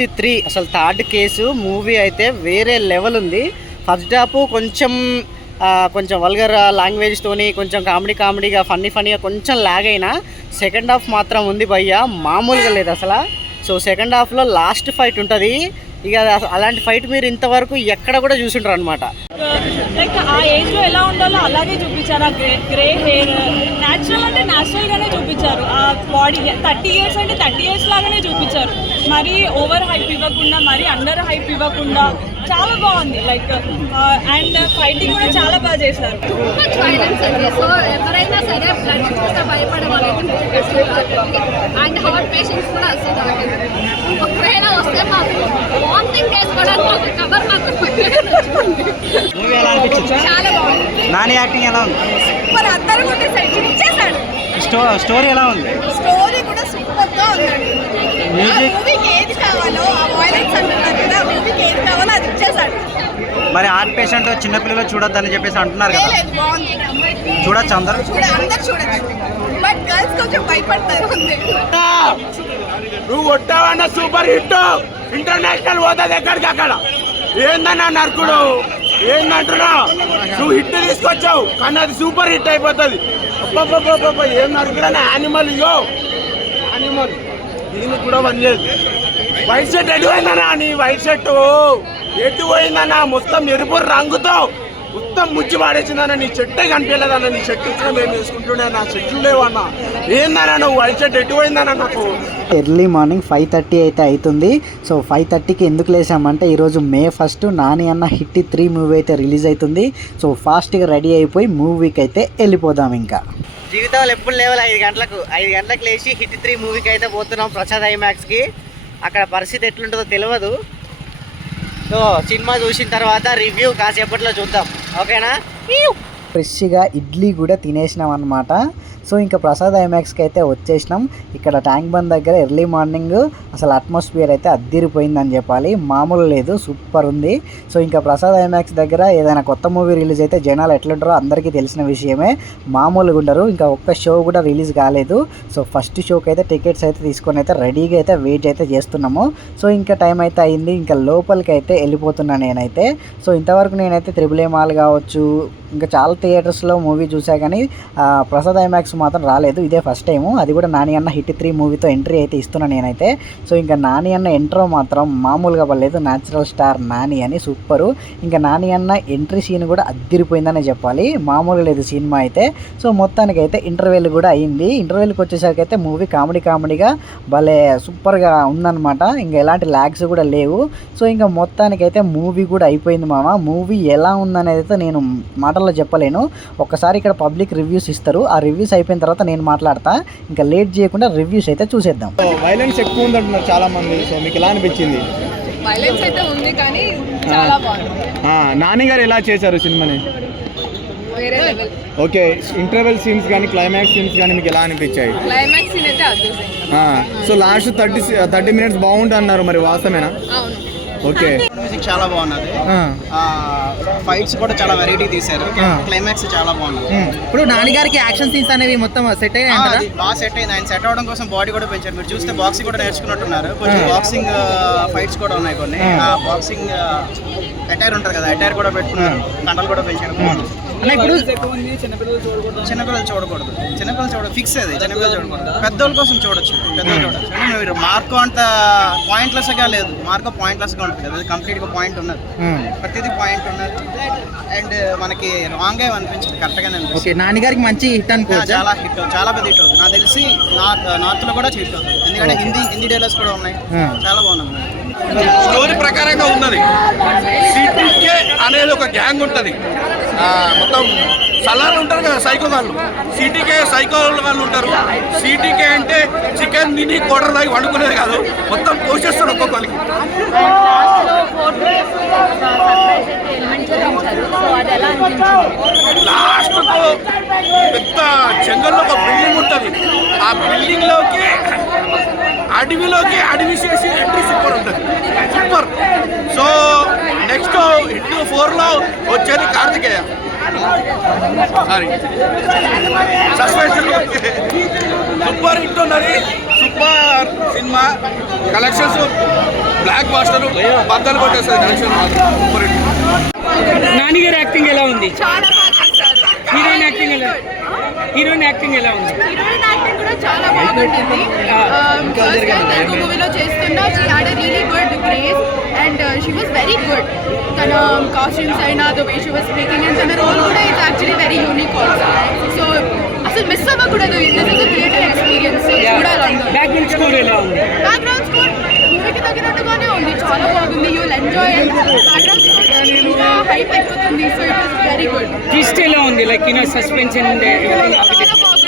Forty three అసలు third case movie అయితే వేరే లెవెల్ ఉంది. ఫస్ట్ హాఫ్ కొంచెం కొంచెం వల్గర్ లాంగ్వేజ్తోని కొంచెం కామెడీ కామెడీగా ఫన్నీ ఫన్నీగా కొంచెం లాగ్ అయినా సెకండ్ హాఫ్ మాత్రం ఉంది భయ్య. మామూలుగా లేదు అసలు. సో సెకండ్ హాఫ్లో లాస్ట్ ఫైట్ ఉంటుంది. ఇక అలాంటి ఫైట్ మీరు ఇంతవరకు ఎక్కడ కూడా చూసింటారు అనమాట లైక్ ఆ ఏజ్లో ఎలా ఉండాలో అలాగే చూపించారు. గ్రే గ్రే హెయిర్ న్యాచురల్ అంటే బాడీ థర్టీ ఇయర్స్ అంటే థర్టీ ఇయర్స్ లాగానే చూపించారు. మరీ ఓవర్ హైప్ ఇవ్వకుండా మరీ అండర్ హైప్ ఇవ్వకుండా చాలా బాగుంది. లైక్ అండ్ ఫైటింగ్ కూడా చాలా బాగా చేశారు. సో ఎవరైనా సరే బ్లడ్ చూస్తే భయపడే వాళ్ళైతే అండ్ హార్ట్ పేషెంట్స్ కూడా అసలు తాగండి ఒకవేళ వస్తే మాకు వామిటింగ్ చేసుకోవడానికి మాకు కవర్ మాకు మూవీ ఎలా అనిపించింది? చాలా బాగుంది. నాని యాక్టింగ్ ఎలా ఉంది? మరి అందరూ కూడా స్టోరీ ఎలా ఉంది? స్టోరీ కూడా సూపర్గా ఉందండి మ్యూజిక్ మూవీకి ఏది కావాలో ఆ వైలెన్స్ అంటున్నారు కదా ఆ మూవీకి ఏది కావాలో అది ఇచ్చేసాడు మరి హార్ట్ పేషెంట్ చిన్నపిల్లలు చూడొద్దని చెప్పేసి అంటున్నారు కదా. లేదు బాగుంది. చూడొచ్చు అందరూ? చూడ అందరు చూడొచ్చు. బట్ గర్ల్స్ కొంచెం భయపడతారు అంతే. నువ్వు కొట్టావన్న సూపర్ హిట్. ఇంటర్నేషనల్ పోతుంది ఎక్కడికి అక్కడ? ఏందన్నా నరకుడు? ఏందంటున్నా నువ్వు హిట్ తీసుకొచ్చావు. కానీ అది సూపర్ హిట్ అయిపోతుంది. ఏం నరకుడన్నా యానిమల్ ఇయో యానిమల్ దీనికి కూడా పని లేదు వైట్ షర్ట్ ఎటు పోయిందన్నా నీ వైట్ షర్ట్ ఎటు పోయిందన్నా? మొత్తం ఎరుపు రంగుతో. మొత్తం ముచ్చి పాడేసిందన్న నీ చెట్టే కనిపించలేదన్న నీ చెట్టు ఇచ్చిన మేము వేసుకుంటుండే నా చెట్లు లేవన్నా. ఏందన్నా నువ్వు? వైట్ షర్ట్ ఎటు పోయిందన్నా నాకు? ఎర్లీ మార్నింగ్ ఫైవ్ థర్టీ అయితే అవుతుంది సో ఫైవ్ థర్టీకి ఎందుకు లేసామంటే ఈరోజు మే ఫస్ట్ నాని అన్న హిట్ త్రీ మూవీ అయితే రిలీజ్ అవుతుంది. సో ఫాస్ట్గా రెడీ అయిపోయి మూవీకి అయితే వెళ్ళిపోదాం ఇంకా. జీవితాలు ఎప్పుడు లేవాలి ఐదు గంటలకు. ఐదు గంటలకు లేచి హిట్ త్రీ మూవీకి అయితే పోతున్నాం ప్రసాద్ ఐమాక్స్కి. అక్కడ పరిస్థితి ఎట్లుంటుందో తెలియదు సో సినిమా చూసిన తర్వాత రివ్యూ కాసేపట్లో చూద్దాం. ఓకేనా ఫ్రెష్గా ఇడ్లీ కూడా తినేసినాం అనమాట సో ఇంకా ప్రసాద్ ఐమాక్స్కి అయితే వచ్చేసినాం. ఇక్కడ ట్యాంక్ బండ్ దగ్గర ఎర్లీ మార్నింగ్ అసలు అట్మాస్ఫియర్ అయితే అద్దిరిపోయిందని చెప్పాలి. మామూలు లేదు సూపర్ ఉంది. సో ఇంకా ప్రసాద్ ఐమాక్స్ దగ్గర ఏదైనా కొత్త మూవీ రిలీజ్ అయితే జనాలు ఎట్లుంటారో అందరికీ తెలిసిన విషయమే. మామూలుగా ఉండరు ఇంకా ఒక్క షో కూడా రిలీజ్ కాలేదు. సో ఫస్ట్ షోకి అయితే టికెట్స్ అయితే తీసుకొని అయితే రెడీగా అయితే వెయిట్ అయితే చేస్తున్నాము. సో ఇంకా టైం అయితే అయింది ఇంకా లోపలికి అయితే వెళ్ళిపోతున్నాను నేనైతే. సో ఇంతవరకు నేనైతే త్రిబుల్ మాల్ కావచ్చు ఇంకా చాలా థియేటర్స్లో మూవీ చూసా కానీ ప్రసాద్ ఐమాక్స్ మాత్రం రాలేదు. ఇదే ఫస్ట్ టైము. అది కూడా నాని అన్న హిట్ త్రీ మూవీతో ఎంట్రీ అయితే ఇస్తున్నాను నేనైతే. సో ఇంకా నాని అన్న ఎంట్రో మాత్రం మామూలుగా పడలేదు. న్యాచురల్ స్టార్ నాని అని సూపరు. ఇంకా నాని అన్న ఎంట్రీ సీన్ కూడా అద్దిరిపోయిందనే చెప్పాలి. మామూలుగా లేదు సినిమా అయితే. సో మొత్తానికి అయితే ఇంటర్వెల్ కూడా అయింది. ఇంటర్వెల్కి వచ్చేసరికి అయితే మూవీ కామెడీ కామెడీగా భలే సూపర్గా ఉందన్నమాట. ఇంకా ఎలాంటి ల్యాగ్స్ కూడా లేవు. సో ఇంకా మొత్తానికి అయితే మూవీ కూడా అయిపోయింది మామ. మూవీ ఎలా ఉందనేది అయితే నేను మాటల్లో చెప్పలేను. ఒక్కసారి ఇక్కడ పబ్లిక్ రివ్యూస్ ఇస్తారు. ఆ రివ్యూస్ అయిపోయిన తర్వాత నేను మాట్లాడతా. ఇంకా లేట్ చేయకుండా రివ్యూస్ అయితే చూసేద్దాం. వైలెన్స్ ఎక్కువ ఉందంటున్నారు చాలా మంది సో మీకు ఎలా అనిపించింది? వైలెన్స్ అయితే ఉంది కానీ చాలా బాగుంది. ఆ, నాని గారు ఎలా చేశారు సినిమాని? వేరే లెవెల్ ఓకే ఇంటర్వెల్ సీన్స్ కానీ క్లైమాక్స్ సీన్స్ కానీ మీకు ఎలా అనిపించాయి? క్లైమాక్స్ సీన్ అయితే అద్భుతం. ఆ, so last thirty thirty minutes బాగుంటుంది అన్నారు మరి వాస్తవేనా? అవును. ఓకే. మ్యూజిక్ చాలా బాగున్నది. ఆ, ఫైట్స్ కూడా చాలా వెరైటీ తీశారు. క్లైమాక్స్ చాలా బాగున్నది ఇప్పుడు నాని గారికి యాక్షన్ సీన్స్ అనేవి మొత్తం సెట్ అది బాగా సెట్ అయింది. ఆయన సెట్ అవడం కోసం బాడీ కూడా పెంచారు. మీరు చూస్తే బాక్సింగ్ కూడా నేర్చుకున్నట్టున్నారు. కొంచెం బాక్సింగ్ ఫైట్స్ కూడా ఉన్నాయి కొన్ని. బాక్సింగ్ అటైర్ ఉంటుంది కదా అటైర్ కూడా పెట్టుకున్నారు. కండలు కూడా పెంచారు. ఇప్పుడు చిన్నపిల్లలు చూడకూడదు. చిన్నపిల్లలు చూడ ఫిక్స్ అది చిన్నపిల్లలు చూడకూడదు. పెద్దోళ్ళ కోసం చూడొచ్చు. పెద్దోళ్ళు చూడొచ్చు. అంటే మీరు మార్కో అంత పాయింట్లెస్గా లేదు. మార్కో పాయింట్లెస్గా ఉంటుంది. అది కంప్లీట్గా పాయింట్ ఉన్నది. ఉమ్, ప్రతిదీ పాయింట్ ఉన్నది. అండ్ మనకి రాంగ్ అనిపించింది. కరెక్ట్ గానే అనిపించింది ఓకే నాని గారికి మంచి హిట్ అనుకోవచ్చు? చాలా హిట్ చాలా పెద్ద హిట్ అవుతుంది నాకు తెలిసి నార్త్ నార్త్లో కూడా హిట్ అవుతుంది. ఎందుకంటే హిందీ హిందీ డైలాగ్స్ కూడా ఉన్నాయి. Hmm. చాలా బాగుంది స్టోరీ ప్రకారంగా ఉన్నది. సిటీకే అనేది ఒక గ్యాంగ్ ఉంటుంది. మొత్తం సలార్లు ఉంటారు కదా సైకో వాళ్ళు సిటీకే సైకో వాళ్ళు ఉంటారు సిటీకే అంటే చికెన్ తిని కోటర్ దాగి వండుకునేది కాదు మొత్తం కోసేస్తారు ఒక్కొక్కరికి లాస్ట్ పెద్ద జంగల్లో ఒక బిల్డింగ్ ఉంటుంది. ఆ బిల్డింగ్లోకి అడవిలోకి అడవి చేసి ఎంట్రీ సూపర్ ఉంటుంది. సూపర్ సో నెక్స్ట్ హిట్ ఫోర్లో వచ్చేది Karthikeya. Sorry suspense super hit ఉన్నది. సూపర్ సినిమా. కలెక్షన్స్ బ్లాక్ బాస్టర్ బద్దలు కొట్టేస్తుంది కలెక్షన్ సూపర్ హిట్. నాని గారి యాక్టింగ్ ఎలా ఉంది? హీరోయిన్ యాక్టింగ్ ఎలా హీరోయిన్ యాక్టింగ్ ఎలా ఉంది? హీరోయిన్ యాక్టింగ్ కూడా చాలా బాగుంటుంది. ఫస్ట్ టైం తెలుగు మూవీలో చేస్తున్నా she had a really good grace and she was very good తన కాస్ట్యూమ్స్ అయినా the way she was speaking and తన రోల్ కూడా it's actually very unique also so అసలు మిస్ అవ్వకూడదు. దిస్ ఇస్ థియేటర్ ఎక్స్పీరియన్స్ చూడాలి background score ఎలా ఉంది? Background score మూవీకి తగినట్టుగానే ఉంది. చాలా బాగుంది. యూ విల్ ఎంజాయ్ ఇంకా హైప్ ఎక్కుతుంది so it was very good twist ఎలా ఉంది. లైక్ యూనో సస్పెన్షన్ ఉండే చాలా బాగుంది.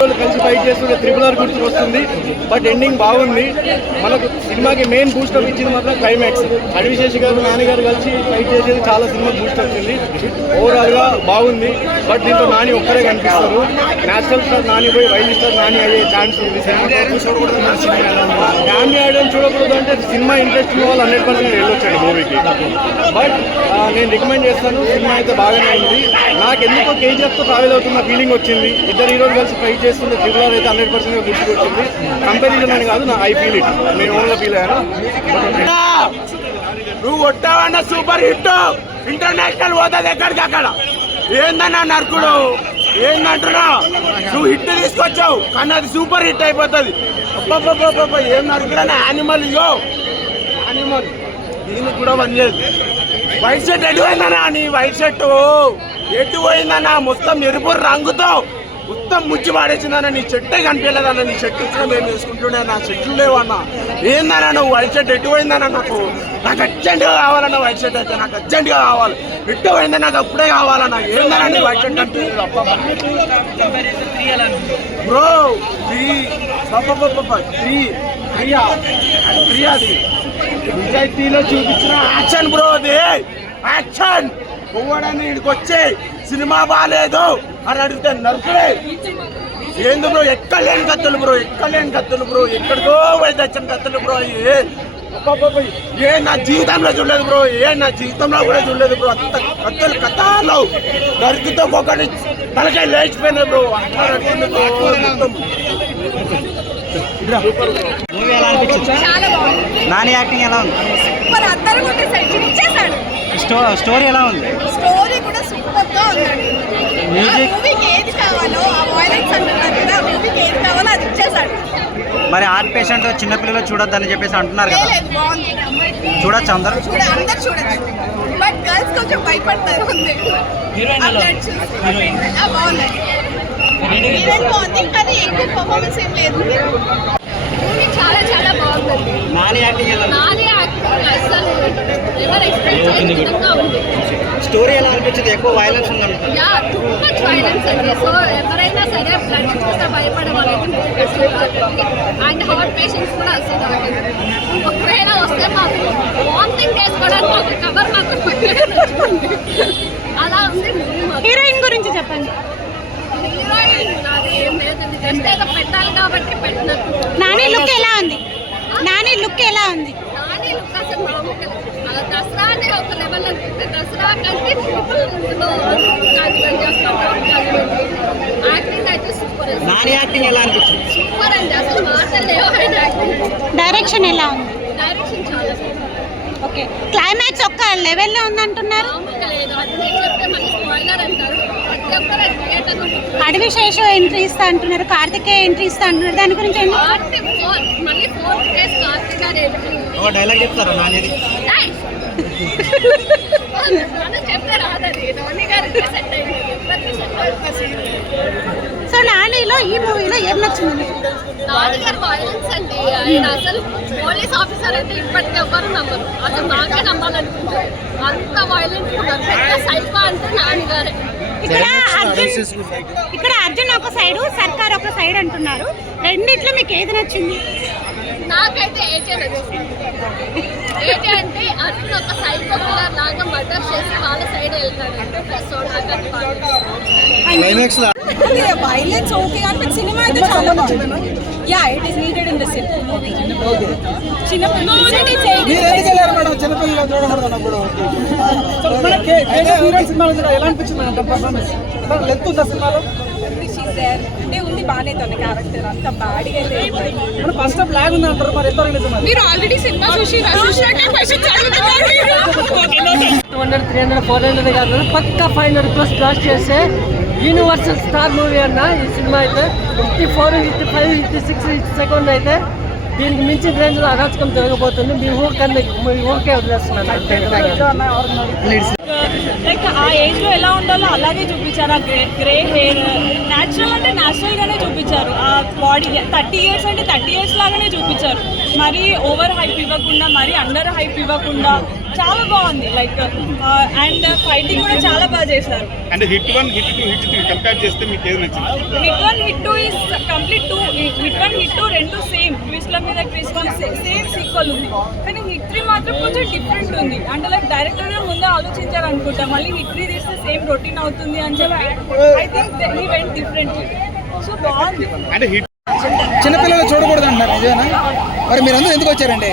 కలిసి ఫైట్ చేస్తుంటే త్రిపుల్ ఆర్ గుర్తుకు వస్తుంది. బట్ ఎండింగ్ బాగుంది. మనకు సినిమాకి మెయిన్ బూస్టప్ ఇచ్చింది మాత్రం క్లైమాక్స్ అడివిశేషి గారు నాన్నగారు కలిసి ఫైట్ చేసేది చాలా సినిమా బూస్ట్ వచ్చింది ఓవరాల్గా బాగుంది. బట్ దీంతో నాని ఒక్కరే కనిపిస్తారు. నేషనల్ స్టార్ నాని పోయి వైల్డ్ స్టార్ నాని అయ్యే ఛాన్స్ ఉంది. ఫ్యామిలీ ఐడల్ చూడకూడదు అంటే సినిమా ఇంట్రెస్ట్ ఉన్న వాళ్ళు హండ్రెడ్ పర్సెంట్ వెళ్ళొచ్చండి మూవీకి బట్ నేను రికమెండ్ చేస్తాను. సినిమా అయితే బాగానే అయింది నాకు ఎందుకో కేజీఎఫ్తో ట్రావెల్ అవుతున్న ఫీలింగ్ వచ్చింది. ఇద్దరు హీరోలు కలిసి ఫైట్ చేస్తుంటే త్రిపుల్ ఆర్ అయితే హండ్రెడ్ పర్సెంట్ గుర్తు వచ్చింది కంపారిజన్ అని కాదు నా ఐ ఫీల్ ఇట్ నేను ఓన్గా ఫీల్ అయ్యాను. నువ్వు కొట్టావన్న సూపర్ హిట్ ఇంటర్నేషనల్ పోతుంది ఎక్కడికి అక్కడ? ఏందన్నా నరకుడు? ఏందంటున్నా? నువ్వు హిట్ తీసుకొచ్చావు. కానీ అది సూపర్ హిట్ అయిపోతుంది. ఏం నరకుడన్నా యానిమల్ ఇగో? యానిమల్ దీనికి కూడా పనిచేయదు వైట్ షర్ట్ ఎటు పోయిందన్నా నీ వైట్ షర్ట్ ఎటు పోయిందన్నా? మొత్తం ఎరుపు రంగుతో మొత్తం ముచ్చి పాడేసిందన్న నీ చెట్టే కనిపించలేదన్న నీ చెట్టు ఇచ్చిన నేను వేసుకుంటుండే నా చెట్లు లేవన్న. ఏందన్నా నువ్వు వైట్ షర్ట్ ఎటు పోయిందన్న నాకు? నాకు అర్జెంట్గా కావాలన్న వైట్ షర్ట్ అయితే నాకు అర్జెంట్గా కావాలి. ఎట్టు పోయింది నాకు అప్పుడే కావాలన్న. ఏందన్నా నీ వైట్ షర్ట్ అంటే? బ్రో త్రీ త్రీ ప్రియా ప్రియాది నిజాయితీలో చూపించిన యాక్షన్ బ్రో అది. యాక్షన్ పువ్వడని ఇక్కడికి వచ్చి సినిమా బాగాలేదు అని అడిగితే నరుకులే. ఏంది బ్రో ఎక్కడ లేని కత్తులు బ్రో ఎక్కడ లేని కత్తులు బ్రో ఎక్కడికో పోయి తెచ్చిన కత్తులు బ్రో ఏ అబ్బబ్బబ్బ, ఏ నా జీవితంలో చూడలేదు బ్రో ఏ నా జీవితంలో కూడా చూడలేదు బ్రో అంత కత్తులు కథాలు. నరికితో ఒకటి తలకాయ లేచిపోయినాయి బ్రో అట్లా నాని యాక్టింగ్ ఎలా ఉంది? స్టో స్టోరీ ఎలా ఉంది? స్టోరీ కూడా సూపర్గా ఉందండి Music? మూవీకి ఏది కావాలో ఆ వాయిలెన్స్ అంటున్నారు కదా ఆ మూవీకి ఏది కావాలో అది ఇచ్చేసాడు మరి హార్ట్ పేషెంట్ చిన్నపిల్లలు చూడొద్దని చెప్పేసి అంటున్నారు కదా. లేదు బాగుంది. చూడొచ్చు అందరూ? చూడ అందరు చూడొచ్చు. బట్ గర్ల్స్ కొంచెం భయపడతారు. ఉంది అట్లా చూసి. ఆ, బాగుంది. హీరోయిన్ బాగుంది కానీ ఎక్కువ పర్ఫార్మెన్స్ ఏం లేదు. మూవీ చాలా చాలా బాగుంది నాని యాక్టింగ్ ఎలా ఉంది? నాని అసలు ఎవరు ఎక్స్పెక్ట్ చేయని విధంగా ఉంది స్టోరీ ఎలా అనిపించింది? ఎక్కువ వైలెన్స్ ఉందంట యా టూ మచ్ వైలెన్స్ అండి. సో ఎవరైనా సరే బ్లడ్ చూస్తే భయపడే వాళ్ళకి అసలు తాకండి అండ్ హార్ట్ పేషెంట్స్ కూడా అసలు ఒకవేళ వస్తే మాకు వామిటింగ్ చేసుకోవడానికి ఒక కవర్ మాకు పక్కనే నచ్చుతుంది. అలా ఉంది. హీరోయిన్ గురించి చెప్పండి. హీరోయిన్ అది ఏం లేదండి. జస్ట్ ఏదో పెట్టాలి కాబట్టి పెట్టినట్టు. నాని లుక్ ఎలా ఉంది? నాని లుక్ ఎలా ఉంది? నాని లుక్ అసలు మామూలుగా ఆ దసరా అనే ఒక లెవెల్ అనుకుంటే దసరా కంటే ట్రిపుల్ ఇందులో కాన్ఫిడెంట్ చేస్తాం యాక్టింగ్ అయితే సూపర్ నాని యాక్టింగ్ ఎలా అనిపించింది సూపర్ అండి అసలు మాటలు లేవు ఆయన యాక్టింగ్ డైరెక్షన్ ఎలా ఉంది డైరెక్షన్ చాలా సూపర్ ఓకే క్లైమాక్స్ ఒక్క లెవెల్లో ఉందంటున్నారు ఒక్కరు థియేటర్ అడవి శేషు ఎంట్రీ ఇస్తా అంటున్నారు కార్తికేయ ఎంట్రీ ఇస్తా అంటున్నారు. దాని గురించి ఒక డైలాగ్ చెప్తారా నానిది అవుతుంది సో నానిలో ఈ మూవీలో ఏం నచ్చింది మీకు? నాని గారు వైలెన్స్ అండి. ఆయన అసలు పోలీస్ ఆఫీసర్ అంటే ఇప్పటికీ ఎవరు నమ్మరు. అసలు నాకే నమ్మాలనుకుంటారు. అంత వైలెంట్ ఉన్నారు. పెద్ద సైకో అంటే నాని గారే ఇక్కడ అర్జున్ ఇక్కడ అర్జున్ ఒక సైడ్ సర్కార్ ఒక సైడ్ అంటున్నారు. రెండిట్లో మీకు ఏది నచ్చింది? నాకైతే ఏజే నచ్చింది ఏజే అంటే అర్జున్ ఒక సైకో కిల్లర్ లాగా మర్డర్ చేసి వాళ్ళ సైడ్ వెళ్తాడు సో నాకు వైలెన్స్ ఓకే కానీ సినిమా అయితే చాలా బాగుంది. Yeah it is needed in the movie చిన్న సినిమాలో ఎలా అనిపించింది సినిమాలో? బాగానే తన క్యారెక్టర్ అంత బ్యాడ్గా అయితే ఏం లేదు. ఫస్ట్ బ్లాగ్ ఉంది అంటారు మరి ఎంత రిలీజ్ మీరు ఆల్రెడీ సినిమా చూసి చూసినట్టే క్వశ్చన్స్ అడుగుతున్నారు two hundred three hundred four hundred కాదు పక్కా ఫైవ్ హండ్రెడ్ ప్లస్ చేస్తే యూనివర్సల్ స్టార్ మూవీ అన్న ఈ సినిమా అయితే. Fifty four fifty five fifty six second అయితే దీనికి మించిన రేంజ్లో అరాచకం జరగబోతుంది. మీ ఊరికన్నా మీ ఊరికే వదిలేస్తున్నాను. లైక్ ఆ ఏజ్లో ఎలా ఉండాలో అలాగే చూపించారు. ఆ grey grey hair natural body thirty years అంటే థర్టీ ఇయర్స్ లాగానే చూపించారు. మరి ఓవర్ హైప్ ఇవ్వకుండా మరి అండర్ హైప్ ఇవ్వకుండా చాలా బాగుంది. లైక్ అండ్ ఫైటింగ్ కూడా చాలా బాగా చేశారు. అంటే hit one hit two hit three compare చేస్తే మీకు ఏది నచ్చింది? Hit one hit two is complete too. Hit one hit two రెండు సేమ్. ట్విస్ట్ల మీద ట్విస్ట్ సేమ్ సీక్వల్ ఉంది. కానీ హిట్ త్రీ మాత్రం కొంచెం డిఫరెంట్ ఉంది. అంటే లైక్ డైరెక్టర్గా ముందే ఆలోచించారు అనుకుంటా మళ్ళీ హిట్ త్రీ తీస్తే సేమ్ రొటీన్ అవుతుంది అని చెప్పి. I think he went different so బాగుంది. అంటే హిట్. చిన్నపిల్లలు చూడకూడదు అంటారు నిజమేనా? మరి మీరందరూ ఎందుకు వచ్చారండి?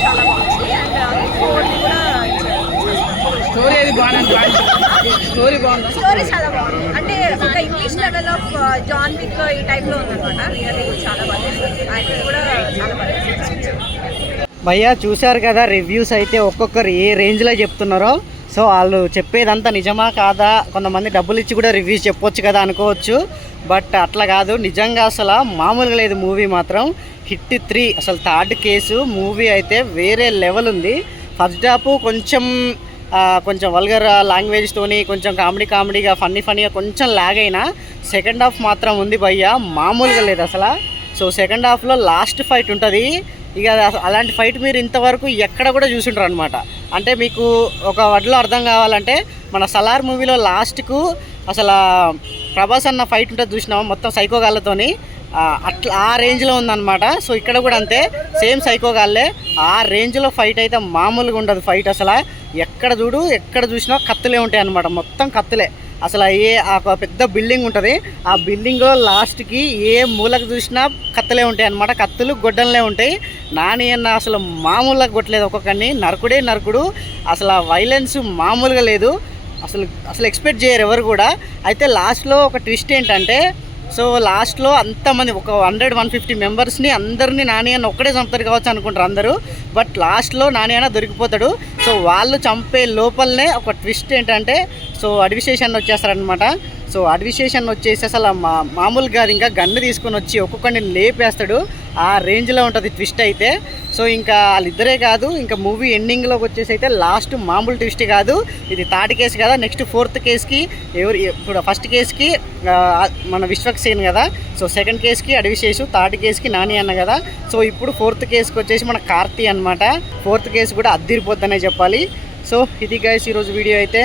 చాలా బాగుంది అండ్ స్టోరీ కూడా స్టోరీ అది బాగుంది. స్టోరీ బాగుంది. స్టోరీ చాలా బాగుంది. అంటే ఒక English level of John Wick ఈ టైప్లో ఉందన్నమాట. రియల్లీ చాలా బాగా కూడా చాలా బాగా భయ్యా చూశారు కదా రివ్యూస్ అయితే ఒక్కొక్కరు ఏ రేంజ్లో చెప్తున్నారో. సో వాళ్ళు చెప్పేదంతా నిజమా కాదా? కొంతమంది డబ్బులు ఇచ్చి కూడా రివ్యూస్ చెప్పొచ్చు కదా అనుకోవచ్చు. బట్ అట్లా కాదు. నిజంగా అసలు మామూలుగా లేదు మూవీ మాత్రం. హిట్ త్రీ అసలు థర్డ్ కేసు మూవీ అయితే వేరే లెవెల్ ఉంది. ఫస్ట్ హాఫ్ కొంచెం కొంచెం వల్గర్ లాంగ్వేజ్తోని కొంచెం కామెడీ కామెడీగా ఫన్నీ ఫన్నీగా కొంచెం లాగ్ అయినా సెకండ్ హాఫ్ మాత్రం ఉంది భయ్యా. మామూలుగా లేదు అసలు. సో సెకండ్ హాఫ్లో లాస్ట్ ఫైట్ ఉంటుంది. ఇక అలాంటి ఫైట్ మీరు ఇంతవరకు ఎక్కడ కూడా చూసుంటారు అనమాట అంటే మీకు ఒక వడ్లో అర్థం కావాలంటే మన సలార్ మూవీలో లాస్ట్కు అసలు ప్రభాస్ అన్న ఫైట్ ఉంటుంది చూసినాము మొత్తం సైకోగాళ్ళతోని అట్లా ఆ రేంజ్లో ఉందన్నమాట. సో ఇక్కడ కూడా అంతే. సేమ్ సైకోగాళ్ళే ఆ రేంజ్లో ఫైట్ అయితే మామూలుగా ఉండదు ఫైట్ అసలు. ఎక్కడ చూడు ఎక్కడ చూసినా కత్తులే ఉంటాయి అనమాట మొత్తం కత్తులే. అసలు ఏ ఆ ఒక పెద్ద బిల్డింగ్ ఉంటుంది. ఆ బిల్డింగ్లో లాస్ట్కి ఏ మూలకు చూసినా కత్తులే ఉంటాయి అనమాట కత్తులు గొడ్డలే ఉంటాయి. నాని అన్న అసలు మామూలుగా కొట్టలేదు ఒక్కొక్కరిని నరకుడే నరకుడు. అసలు ఆ వైలెన్స్ మామూలుగా లేదు. అసలు అసలు ఎక్స్పెక్ట్ చేయరు ఎవరు కూడా. అయితే లాస్ట్లో ఒక ట్విస్ట్ ఏంటంటే సో లాస్ట్లో అంతమంది ఒక హండ్రెడ్ వన్ ఫిఫ్టీ మెంబర్స్ని అందరినీ నాని అన్న ఒక్కడే చంపుతారు కావచ్చు అనుకుంటారు అందరూ. బట్ లాస్ట్లో నాని అన్న దొరికిపోతాడు. సో వాళ్ళు చంపే లోపలనే ఒక ట్విస్ట్ ఏంటంటే సో అడ్విశేషన్ వచ్చేస్తారనమాట సో అడ్విసేషన్ వచ్చేసి అసలు మా మామూలుగా ఇంకా గన్ను తీసుకొని వచ్చి ఒక్కొక్కడిని లేపేస్తాడు. ఆ రేంజ్లో ఉంటుంది ట్విస్ట్ అయితే. సో ఇంకా వాళ్ళిద్దరే కాదు ఇంకా మూవీ ఎండింగ్లోకి వచ్చేసి అయితే లాస్ట్ మామూలు ట్విస్ట్ కాదు. ఇది థర్డ్ కేసు కదా నెక్స్ట్ ఫోర్త్ కేసుకి ఎవరు ఇప్పుడు ఫస్ట్ కేసుకి మన విశ్వక్సేన్ కదా. సో సెకండ్ కేసుకి అడవిశేషు థర్డ్ కేసుకి నాని అన్న కదా. సో ఇప్పుడు ఫోర్త్ కేసుకి వచ్చేసి మన కార్తీ అనమాట ఫోర్త్ కేసు కూడా అద్దిరిపోద్దనే చెప్పాలి. సో ఇది గైస్ ఈరోజు వీడియో అయితే.